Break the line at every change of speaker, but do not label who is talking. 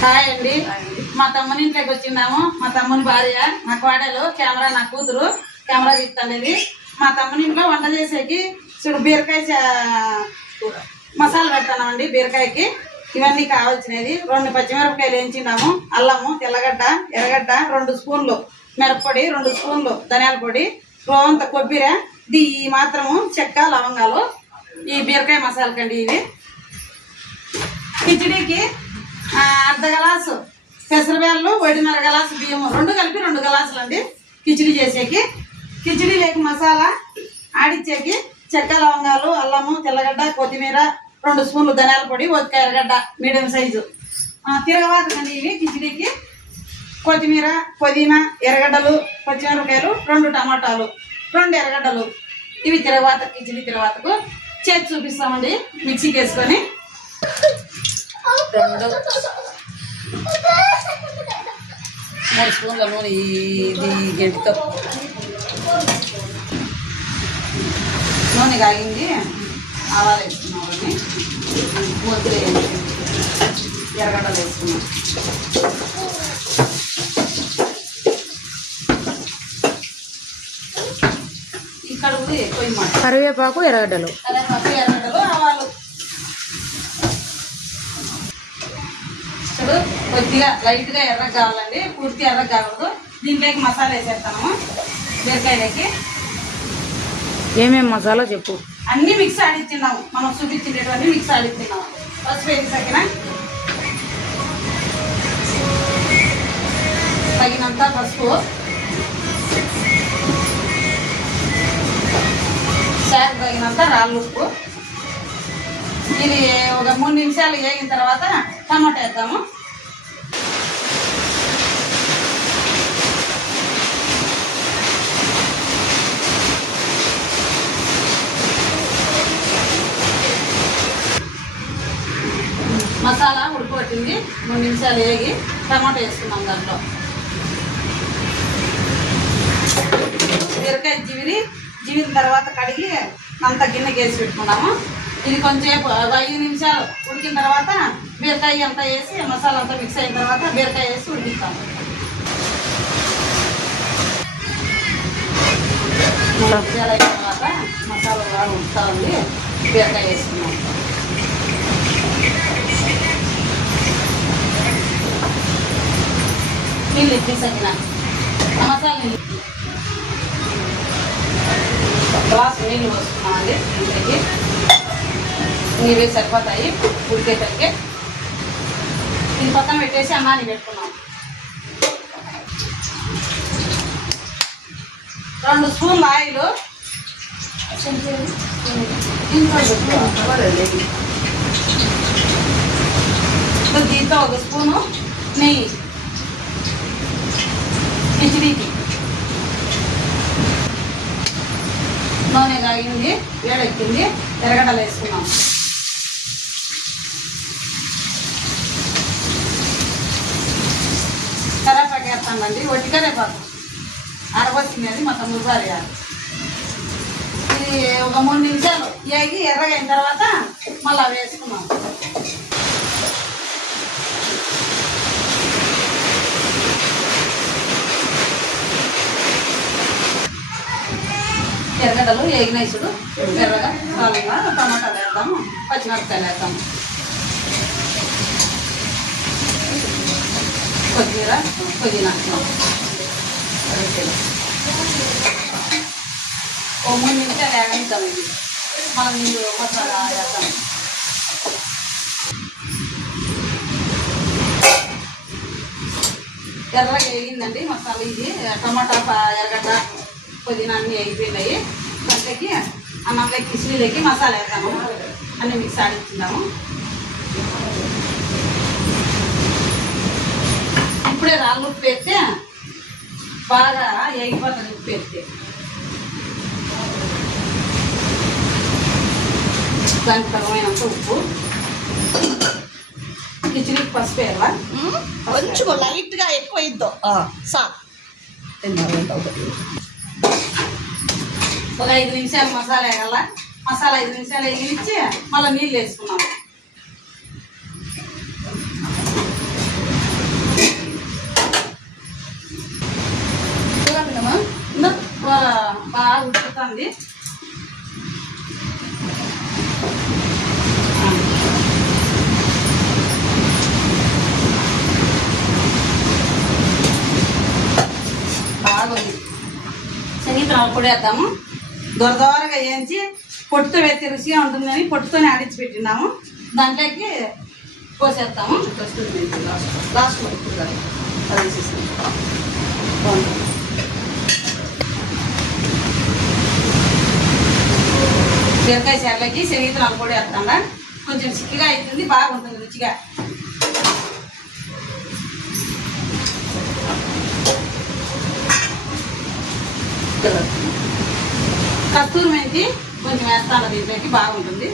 Hi అండి. మా తమ్ముని ఇంట్లోకి వచ్చిన్నాము మా తమ్ముని భార్య నా కోడలు కెమెరా నా కూతురు కెమెరా తీస్తానేది మా తమ్ముని ఇంట్లో వంట చేసేకి చూడు బీరకాయ చా- మసాలా పెడతామండి బీరకాయకి. ఇవన్నీ కావాల్సినవి. రెండు పచ్చిమిరపకాయలు వేయించినాము అల్లము తెల్లగడ్డ ఎర్రగడ్డ రెండు స్పూన్లు మిరప్పొడి రెండు స్పూన్లు ధనియాల పొడి రోవంత కొబ్బరి ఇది ఈ మాత్రము చెక్క లవంగాలు ఈ బీరకాయ మసాలకండి ఇవి. కిచడీకి అర్ధ గలాసు పెసరవేళ్ళు ఒకటిన్నర గ్లాసు బియ్యము. రెండు కలిపి రెండు గ్లాసులు అండి కిచిడి చేసేకి. కిచిడి లేక మసాలా ఆడిచ్చేకి చెక్క లవంగాలు అల్లము తెల్లగడ్డ కొత్తిమీర రెండు స్పూన్లు ధనియాల పొడి ఒక ఎర్రగడ్డ మీడియం సైజు. ఆ, తిరగవాతకండి ఇవి కిచిడీకి. కొత్తిమీర పుదీనా ఎర్రగడ్డలు పచ్చిమిరపకాయలు రెండు టమాటాలు రెండు ఎర్రగడ్డలు. ఇవి తిరగవాత కిచిడి తిరగవాతకు చేతి చూపిస్తామండి మిక్సీకి వేసుకొని. రెండు. మూడు స్పూన్ల నూనె ఇది గంటితో నూనె కాగింది. ఆవాలు వేసుకున్నాం అని ముద్దులు ఎర్రగడ్డలు వేసుకున్నాం.
కరివేపాకు ఎర్రగడ్డలు.
పప్పు ఎర్రగడ్డలు ఆవాలు చూడు కొద్దిగా లైట్గా ఎర్రగా కావాలండి. పూర్తి ఎర్రగా కావద్దు దీంట్లోకి మసాలా వేసేస్తాము. బీరకాయలకి.
ఏమేం మసాలా చెప్పు.
అన్ని మిక్స్ ఆడిచ్చిన్నాము మనం చూపించేటటువంటి మిక్స్ ఆడిచ్చిన్నాము పసుపు వేసాకిన తగినంత పసుపు. శాఖ తగినంత రాళ్ళు ఉప్పు. ఇది ఒక మూడు నిమిషాలు వేగిన తర్వాత టమాటా వేద్దాము. మసాలా ఉడికొట్టింది మూడు నిమిషాలు వేగి టమాటా వేసుకున్నాం దాంట్లో. బీరకాయ జివిరి జీవిన తర్వాత కడిగి అంత గిన్నెకి వేసి పెట్టుకున్నాము. ఇది కొంచెంసేపు ఐదు నిమిషాలు ఉడికిన తర్వాత బీరకాయ అంతా వేసి మసాలా అంతా మిక్స్ అయిన తర్వాత బీరకాయ వేసి ఉడికిస్తాము మూడు అయిన తర్వాత మసాలా బాగా ఉడుకుతా ఉంది. బీరకాయ వేసుకున్నాము నీళ్ళు ఇప్పించగిన మసాలా గ్లాస్ నీళ్ళు పోసుకున్నామండి ఇంటికి. నీళ్ళు సరిపోతాయి. ఉడికేసరికి దీని పక్కన పెట్టేసి అన్నాన్ని పెట్టుకున్నాం. రెండు స్పూన్లు ఆయిల్. దీంతో ఒక స్పూను నెయ్యి. కిచిడీకి నూనె కాగింది వేడెక్కింది ఎరగడలు వేసుకున్నాం. కరేపాకు వేస్తామండి ఒట్టి కరేపాకు. అరగొచ్చింది అది మా తమ్ముడు గారు ఇది ఒక మూడు నిమిషాలు వేగి ఎర్రగైన తర్వాత మళ్ళీ వేసుకున్నాం. ఎర్రగడ్డలు ఏగినాయిసుడు ఎర్రగా సాలంగా టమాటాలు వేద్దాము పచ్చిమిరపకాయలు వేద్దాము. కొత్తిమీర పుదీనా. ఓ మూడు నిమిషాలు వేగనిద్దాం ఇది. మనం నీళ్ళు మసాలా వేస్తాం ఎర్రగా వేగిందండి మసాలా ఇది. టమాటా ఎర్రగడ్డ పుదీనా అన్నీ వేగిపోయినాయి గంటకి అన్నంలోకి కిసిరీలోకి మసాలా వేద్దాము అన్ని మిక్స్ ఆడించుకుందాము ఇప్పుడే రాళ్ళు ఉప్పు వేస్తే బాగా వేగిపోతుంది ఉప్పు వేస్తే. దానికి తగినంత ఉప్పు. కిచిడీకి పసుపు వేయాలా
కొంచెం లైట్గా ఎక్కువ ఇద్దు సా
ఒక ఐదు నిమిషాలు మసాలా వేయాల? మసాలా ఐదు నిమిషాలు వేయించి మళ్ళీ నీళ్ళు వేసుకున్నాము కూర బాగా ఉడుకుతుంది. బాగుంది. శనిగ్రాలు కూడా వేద్దాము. దొర దోరగా వేయించి పొట్టుతో వేస్తే రుచిగా ఉంటుందని పొట్టుతోనే ఆడించి పెట్టినాము. దాంట్లోకి పోసేస్తాము లాస్ట్ అది వేసేస్తాం బాగుంటుంది. బీరకాయ చారులోకి శనగలు పొడి వేస్తాం కొంచెం చిక్కగా అవుతుంది బాగుంటుంది రుచిగా. కస్తూరి మెంతి కొంచెం వేస్తాను దీంట్లోకి బాగుంటుంది.